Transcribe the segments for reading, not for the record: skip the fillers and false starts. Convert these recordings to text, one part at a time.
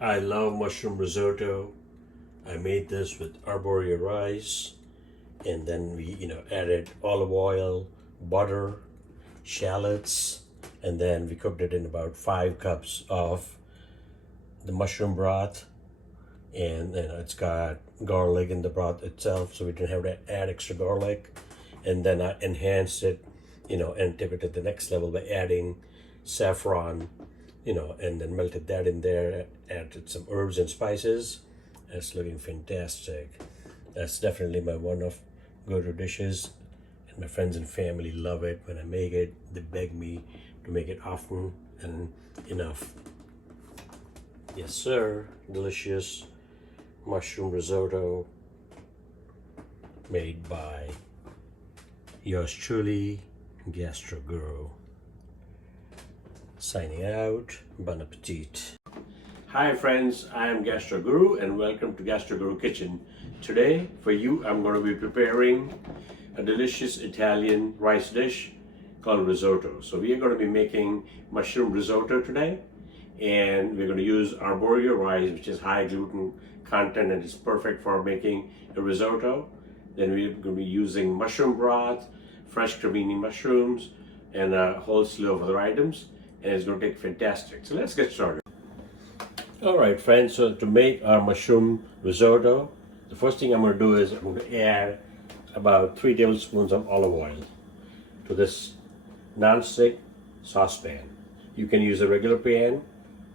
I love mushroom risotto. I made this with Arborio rice, and then we, added olive oil, butter, shallots, and then we cooked it in about 5 cups of the mushroom broth. And it's got garlic in the broth itself, so we didn't have to add extra garlic. And then I enhanced it, and took it to the next level by adding saffron, and then melted that in there, added some herbs and spices. It's looking fantastic. That's definitely my one of go-to dishes, and my friends and family love it. When I make it, they beg me to make it often and enough. Yes, sir. Delicious mushroom risotto made by yours truly, Gastro Guru. Signing out. Bon appetit. Hi friends, I am Gastro Guru and welcome to Gastro Guru Kitchen. Today for you I'm going to be preparing a delicious Italian rice dish called risotto. So we are going to be making mushroom risotto today, and we're going to use Arborio rice, which is high gluten content and is perfect for making a risotto. Then we're going to be using mushroom broth, fresh Cremini mushrooms, and a whole slew of other items, and it's going to take fantastic. So let's get started. Alright friends, so to make our mushroom risotto, the first thing I'm going to do is I'm going to add about 3 tablespoons of olive oil to this non-stick saucepan. You can use a regular pan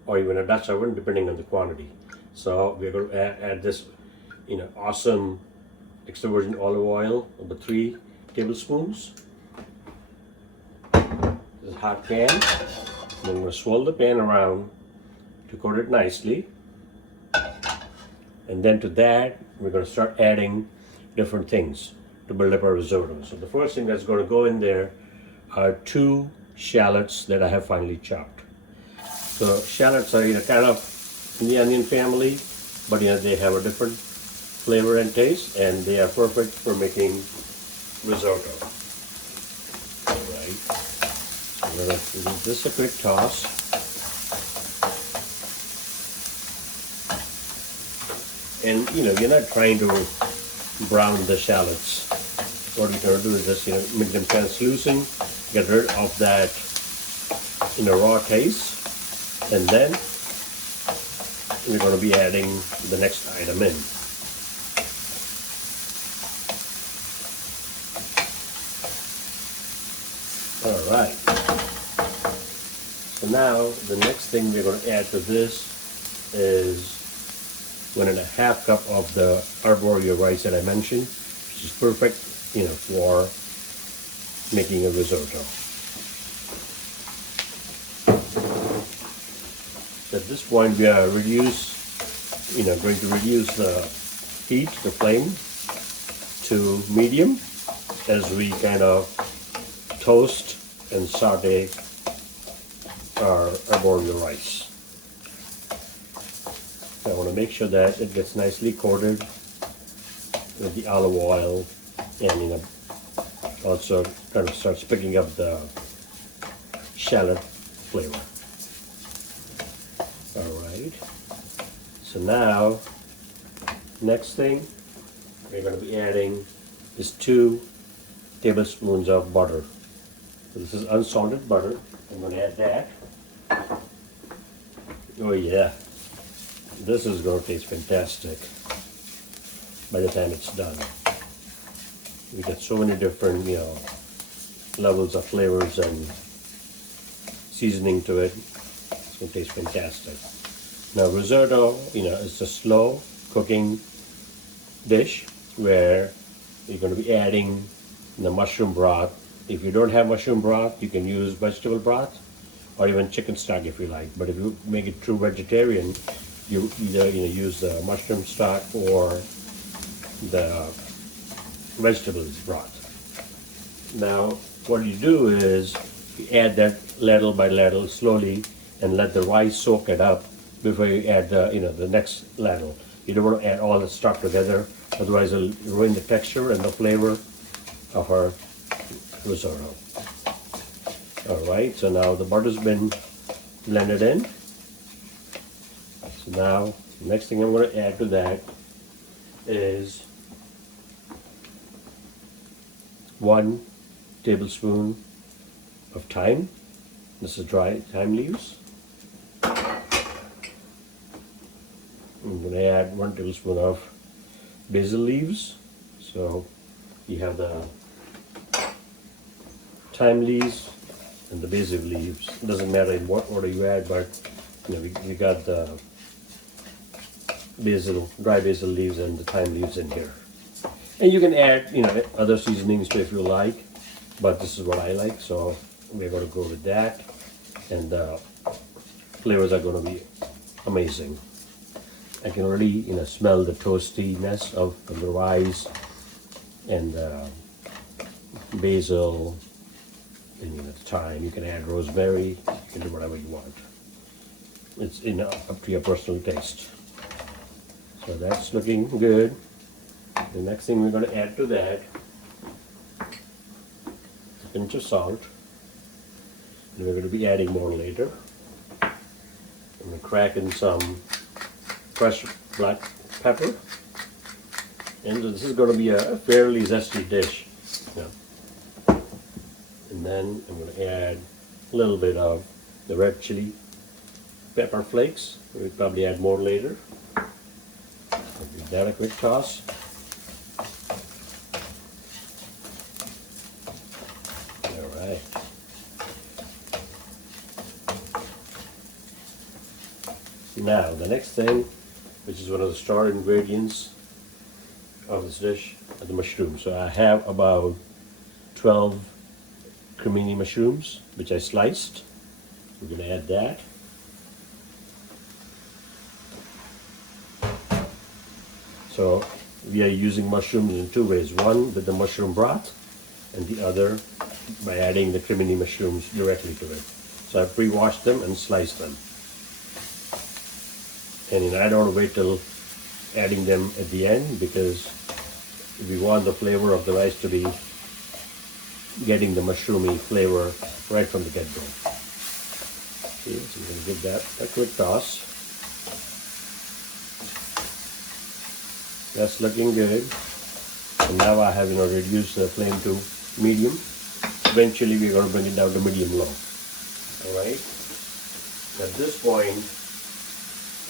or even a Dutch oven depending on the quantity. So we're going to add this awesome extra virgin olive oil, about 3 tablespoons. This is a hot pan. Then we're going to swirl the pan around to coat it nicely, and then to that we're going to start adding different things to build up our risotto. So the first thing that's going to go in there are 2 shallots that I have finely chopped. So shallots are kind of in the onion family, but they have a different flavor and taste, and they are perfect for making risotto. Alright, so I'm going to give this a quick toss. And you're not trying to brown the shallots. What we're going to do is just make them translucent, get rid of that raw taste, and then we're going to be adding the next item in. Alright, so now the next thing we're going to add to this is 1.5 cup of the Arborio rice that I mentioned, which is perfect, for making a risotto. So at this point, we are going to reduce the heat, the flame, to medium as we kind of toast and saute our Arborio rice. I want to make sure that it gets nicely coated with the olive oil, and also kind of starts picking up the shallot flavor. Alright, so now next thing we're going to be adding is 2 tablespoons of butter. So this is unsalted butter. I'm going to add that. Oh yeah. This is going to taste fantastic by the time it's done. We get so many different, levels of flavors and seasoning to it. It's going to taste fantastic. Now risotto, it's a slow cooking dish where you're going to be adding the mushroom broth. If you don't have mushroom broth, you can use vegetable broth or even chicken stock if you like. But if you make it true vegetarian, you either use the mushroom stock or the vegetables broth. Now what you do is you add that ladle by ladle slowly and let the rice soak it up before you add the next ladle. You don't want to add all the stock together, otherwise it'll ruin the texture and the flavor of our risotto. Alright, so now the butter's been blended in. So now, next thing I'm going to add to that is 1 tablespoon of thyme. This is dry thyme leaves. I'm going to add 1 tablespoon of basil leaves. So you have the thyme leaves and the basil leaves. It doesn't matter in what order you add, but you know, we got the basil, dry basil leaves and the thyme leaves in here. And you can add, you know, other seasonings if you like, but this is what I like, so we're going to go with that. And the flavors are going to be amazing. I can already, you know, smell the toastiness of the rice and basil and, you know, the thyme. You can add rosemary. You can do whatever you want. It's, you know, up to your personal taste. So that's looking good. The next thing we're going to add to that is a pinch of salt. And we're going to be adding more later. I'm going to crack in some fresh black pepper. And this is going to be a fairly zesty dish. Yeah. And then I'm going to add a little bit of the red chili pepper flakes. We'll probably add more later. I'll give that a quick toss. Alright. Now the next thing, which is one of the star ingredients of this dish, are the mushrooms. So I have about 12 Cremini mushrooms, which I sliced. We're going to add that. So we are using mushrooms in 2 ways. One with the mushroom broth, and the other by adding the Crimini mushrooms directly to it. So I pre-washed them and sliced them. And, you know, I don't want to wait till adding them at the end, because we want the flavor of the rice to be getting the mushroomy flavor right from the get-go. Okay, so we're going to give that a quick toss. That's looking good. And now I have, you know, reduced the flame to medium. Eventually we're going to bring it down to medium-low. Alright. At this point,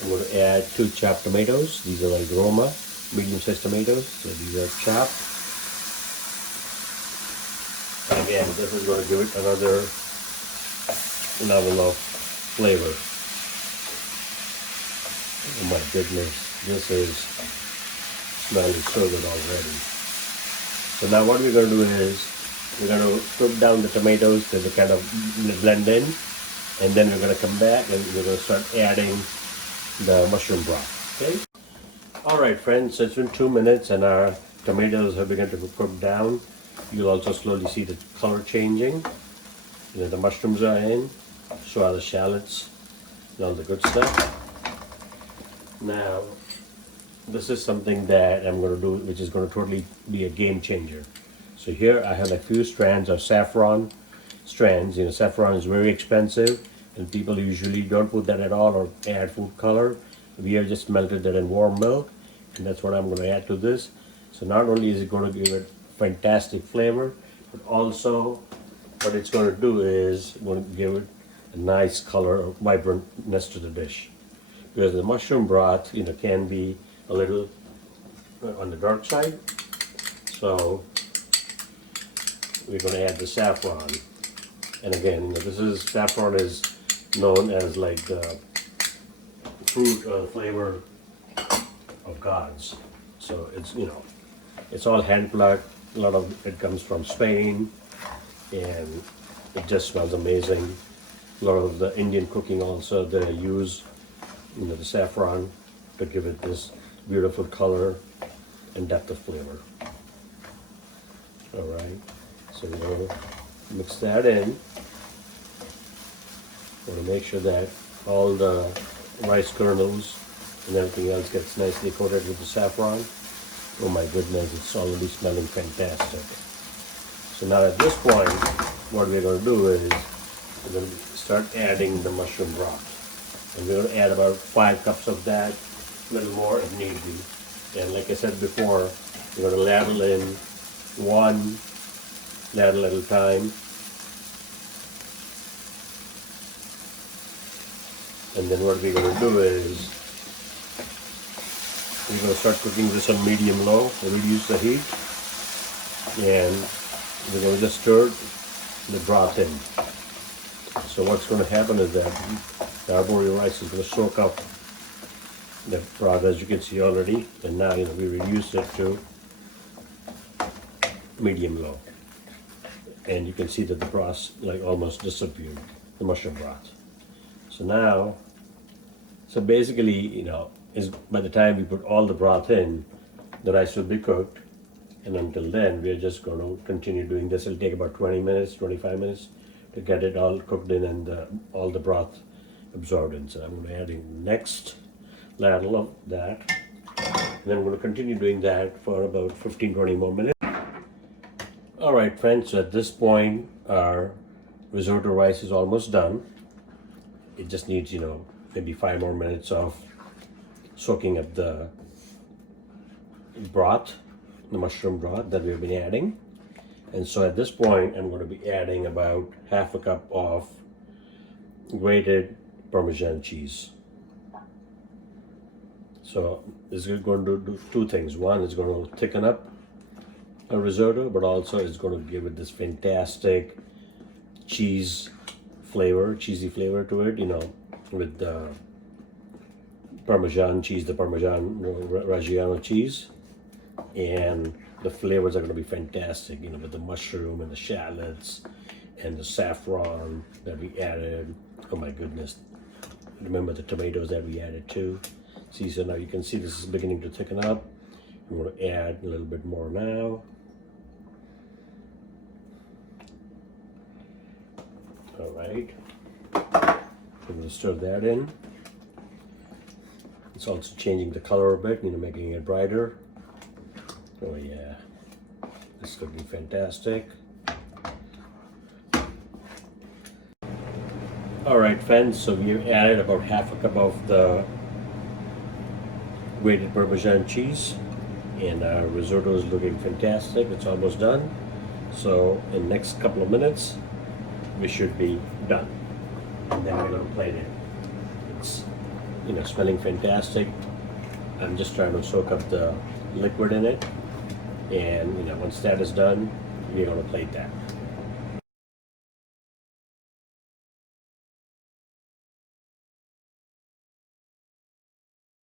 I'm going to add 2 chopped tomatoes. These are like Roma, medium-sized tomatoes. So these are chopped. And again, this is going to give it another level of flavor. Oh my goodness, this is smelling so good already. So now what we're going to do is, we're going to cook down the tomatoes till they kind of blend in. And then we're going to come back and we're going to start adding the mushroom broth. Okay. All right, friends. So it's been 2 minutes and our tomatoes have begun to cook down. You'll also slowly see the color changing. You know, the mushrooms are in. So are the shallots and all the good stuff. Now, this is something that I'm going to do, which is going to totally be a game changer. So here I have a few strands of saffron strands. You know, saffron is very expensive, and people usually don't put that at all or add food color. We have just melted that in warm milk, and that's what I'm going to add to this. So not only is it going to give it fantastic flavor, but also what it's going to do is going to give it a nice color or vibrantness to the dish. Because the mushroom broth, you know, can be a little on the dark side. So we're going to add the saffron. And again, you know, this is, saffron is known as like the fruit flavor of gods. So it's, you know, it's all hand plucked. A lot of it comes from Spain, and it just smells amazing. A lot of the Indian cooking also, they use, you know, the saffron to give it this beautiful color and depth of flavor. All right, so we're going to mix that in. Want to make sure that all the rice kernels and everything else gets nicely coated with the saffron. Oh my goodness, it's already smelling fantastic. So now at this point, what we're going to do is we're going to start adding the mushroom broth. And we're going to add about 5 cups of that, a little more if need be. And like I said before, we're going to ladle in one ladle at a time. And then what we're going to do is we're going to start cooking this on medium-low, reduce the heat, and we're going to just stir the broth in. So what's going to happen is that the arborio rice is going to soak up the broth, as you can see already, and now we reduce it to medium-low, and you can see that the broth like almost disappeared, the mushroom broth. So now, so basically, is by the time we put all the broth in, the rice will be cooked, and until then, we're just going to continue doing this. It'll take about 20 minutes, 25 minutes to get it all cooked in and all the broth absorbed in. So I'm going to add in the next ladle of that, and then I'm going to continue doing that for about 15-20 more minutes. All right, friends, so at this point, our risotto rice is almost done. It just needs, maybe 5 more minutes of soaking up the broth, the mushroom broth that we've been adding. And so at this point, I'm going to be adding about half a cup of grated Parmesan cheese. So this is going to do 2 things. One, it's going to thicken up a risotto, but also it's going to give it this fantastic cheesy flavor to it, with the Parmesan cheese, the Parmesan Reggiano cheese, and the flavors are going to be fantastic, with the mushroom and the shallots and the saffron that we added. Oh my goodness. Remember the tomatoes that we added too. See, so now you can see this is beginning to thicken up. I'm going to add a little bit more now. All right. I'm going to stir that in. It's also changing the color a bit, making it brighter. Oh yeah, this could be fantastic. All right, friends, so we added about half a cup of the grated Parmesan cheese, and our risotto is looking fantastic. It's almost done. So in the next couple of minutes, we should be done. And then we're going to plate it. It's, smelling fantastic. I'm just trying to soak up the liquid in it. And, once that is done, we're going to plate that.